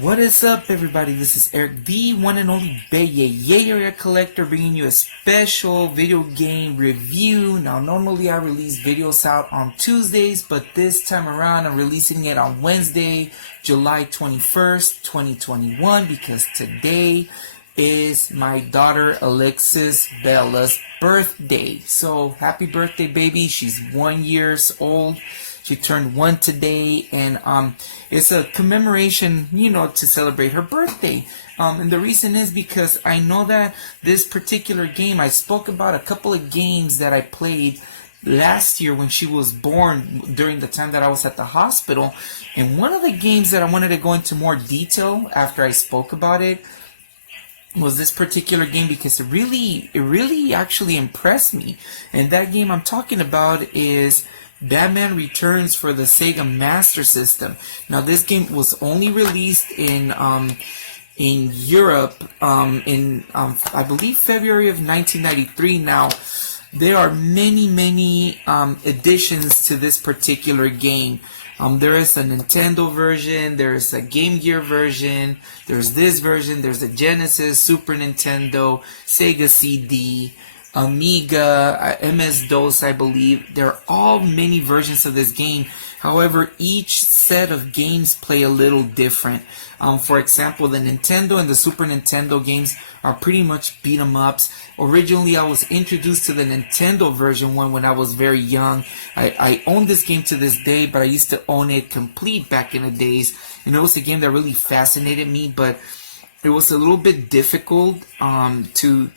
What is up, everybody? This is Eric, the one and only Bay area collector, bringing you a special video game review. Now, normally I release videos out on Tuesdays, but this time around I'm releasing it on Wednesday, July 21st, 2021, because today is my daughter Alexis Bella's birthday. So, happy birthday, baby. She's 1 year old. She turned 1 today, and it's a commemoration, to celebrate her birthday. And the reason is because I know that this particular game, I spoke about a couple of games that I played last year when she was born during the time that I was at the hospital. And one of the games that I wanted to go into more detail after I spoke about it was this particular game, because it really actually impressed me. And that game I'm talking about is Batman Returns for the Sega Master System. Now, this game was only released in Europe in I believe February of 1993. Now, there are many additions to this particular game. There is a Nintendo version, there is a Game Gear version, there's this version, there's a Genesis, Super Nintendo, Sega CD, Amiga, MS-DOS, I believe. There are all many versions of this game. However, each set of games play a little different. For example, the Nintendo and the Super Nintendo games are pretty much beat 'em ups. Originally, I was introduced to the Nintendo version one when I was very young. I own this game to this day, but I used to own it complete back in the days. And it was a game that really fascinated me, but it was a little bit difficult to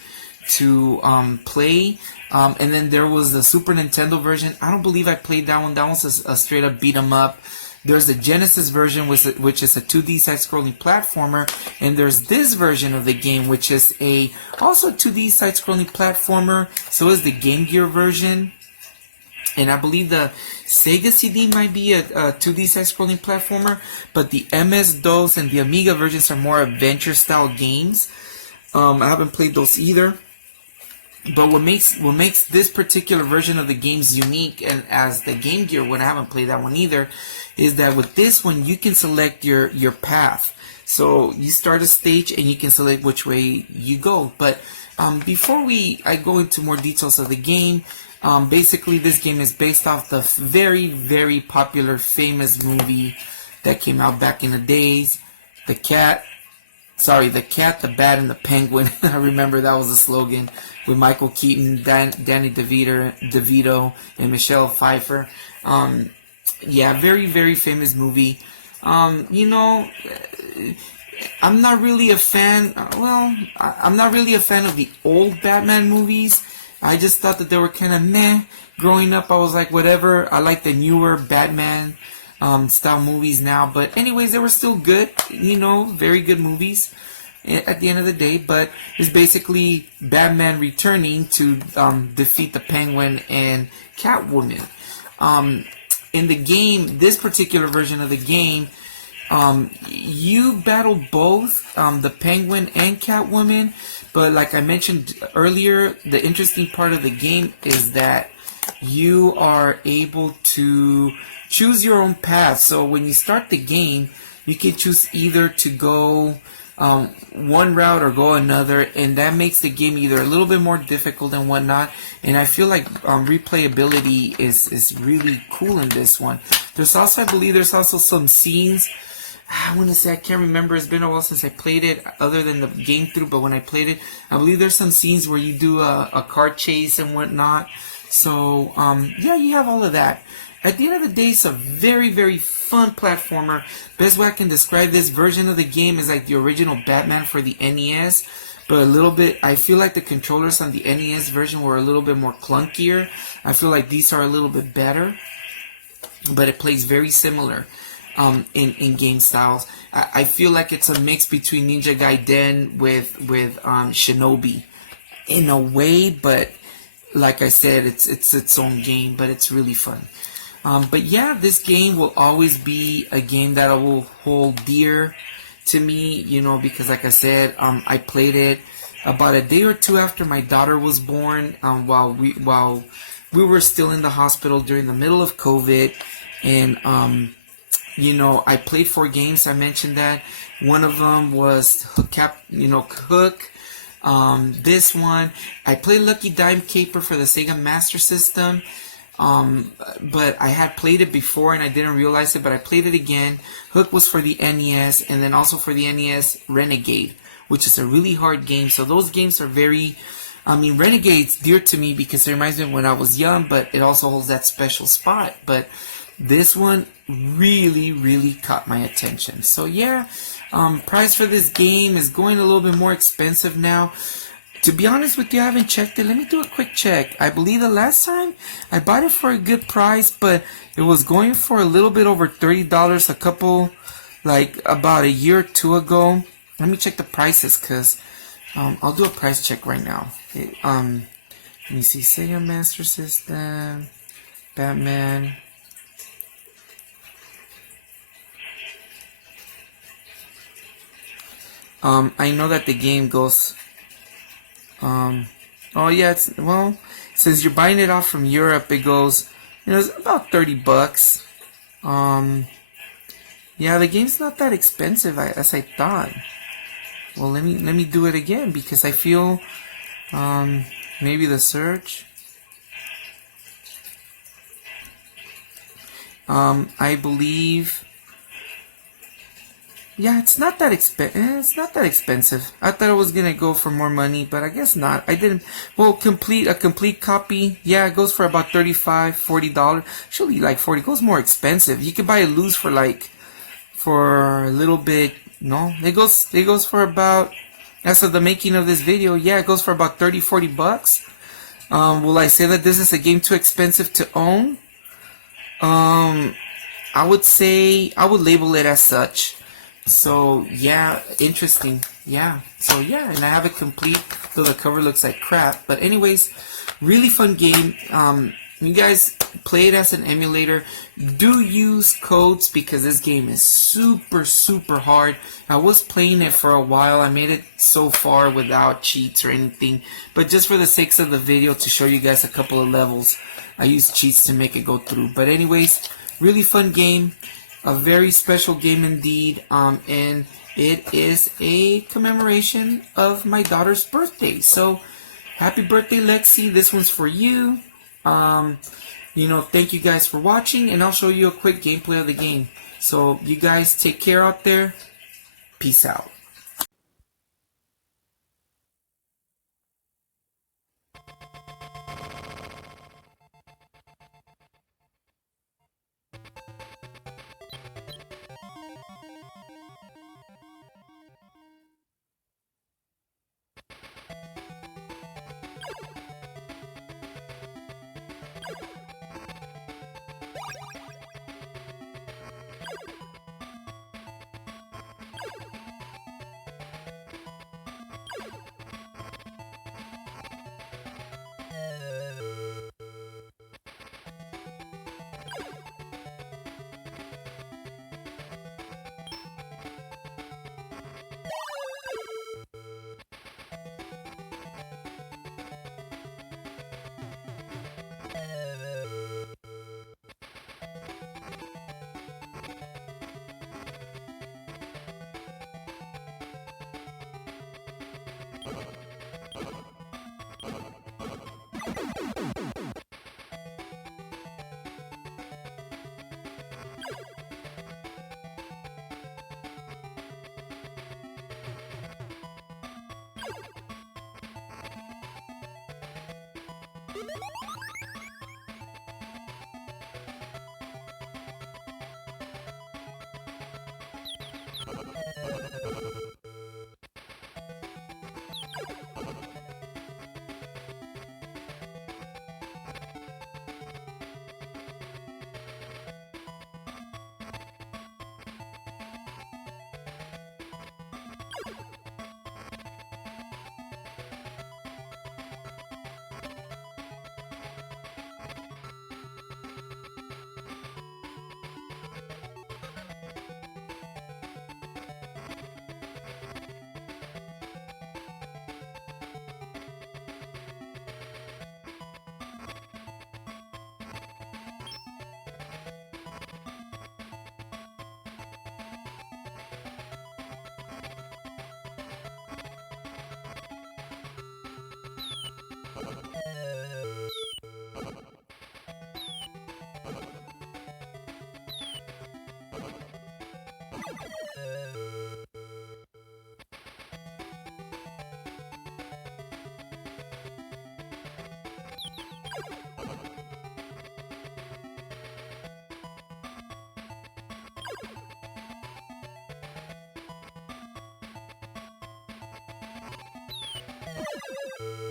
play. And then there was the Super Nintendo version. I don't believe I played that one. That one's a straight up beat 'em up. There's the Genesis version, which is a 2D side-scrolling platformer, and there's this version of the game, which is also 2D side-scrolling platformer. So is the Game Gear version, and I believe the Sega CD might be a 2D side-scrolling platformer, but the MS-DOS and the Amiga versions are more adventure-style games. I haven't played those either. But what makes this particular version of the games unique, and as the Game Gear one, I haven't played that one either, is that with this one you can select your path. So you start a stage and you can select which way you go. But before I go into more details of the game, basically this game is based off the very popular famous movie that came out back in the days, The Cat, the Bat, and the Penguin. I remember that was the slogan, with Michael Keaton, Danny DeVito, and Michelle Pfeiffer. Very famous movie. I'm not really a fan. I'm not really a fan of the old Batman movies. I just thought that they were kind of meh. Growing up, I was like, whatever. I like the newer Batman style movies now, but anyways, they were still good, very good movies at the end of the day. But it's basically Batman returning to defeat the Penguin and Catwoman. In the game, this particular version of the game, you battle both the Penguin and Catwoman, but like I mentioned earlier, the interesting part of the game is that you are able to choose your own path. So when you start the game, you can choose either to go one route or go another, and that makes the game either a little bit more difficult and whatnot. And I feel like replayability is really cool in this one. I believe there's also some scenes, I want to say, I can't remember, it's been a while since I played it other than the game through, but when I played it, I believe there's some scenes where you do a car chase and whatnot. So you have all of that. At the end of the day, it's a very fun platformer. Best way I can describe this version of the game is like the original Batman for the NES, but a little bit, I feel like the controllers on the NES version were a little bit more clunkier. I feel like these are a little bit better, but it plays very similar in game styles. I feel like it's a mix between Ninja Gaiden with Shinobi in a way, but like I said, it's its own game, but it's really fun. But yeah, this game will always be a game that I will hold dear to me, because like I said, I played it about a day or two after my daughter was born, while we were still in the hospital during the middle of COVID, and I played 4 games. I mentioned that. One of them was Hook. This one, I played Lucky Dime Caper for the Sega Master System. But I had played it before and I didn't realize it, but I played it again. Hook was for the NES, and then also for the NES, Renegade, which is a really hard game. So those games are Renegade's dear to me because it reminds me of when I was young, but it also holds that special spot. But this one really, really caught my attention. So yeah, price for this game is going a little bit more expensive now. To be honest with you, I haven't checked it. Let me do a quick check. I believe the last time I bought it for a good price, but it was going for a little bit over $30 about a year or two ago. Let me check the prices, because I'll do a price check right now. Let me see. Sega Master System, Batman. I know that the game goes... since you're buying it off from Europe, it goes, it's about $30. Yeah, the game's not that expensive as I thought. Well, let me do it again, because I feel, maybe the search. I believe... Yeah, it's not that expensive. I thought it was gonna go for more money, but I guess not. I didn't. Well, a complete copy. Yeah, it goes for about $35, $40. Actually, like 40. It goes more expensive. You could buy it loose for a little bit. No, it goes for about. As of the making of this video, yeah, it goes for about $30, $40. Will I say that this is a game too expensive to own? I would say I would label it as such. So yeah, interesting. Yeah. So yeah, and I have it complete, though the cover looks like crap. But anyways, really fun game. You guys play it as an emulator. Do use codes, because this game is super, super hard. I was playing it for a while. I made it so far without cheats or anything, but just for the sakes of the video, to show you guys a couple of levels, I used cheats to make it go through. But anyways, really fun game. A very special game indeed, and it is a commemoration of my daughter's birthday. So, happy birthday, Lexi. This one's for you. Thank you guys for watching, and I'll show you a quick gameplay of the game. So, you guys take care out there. Peace out. you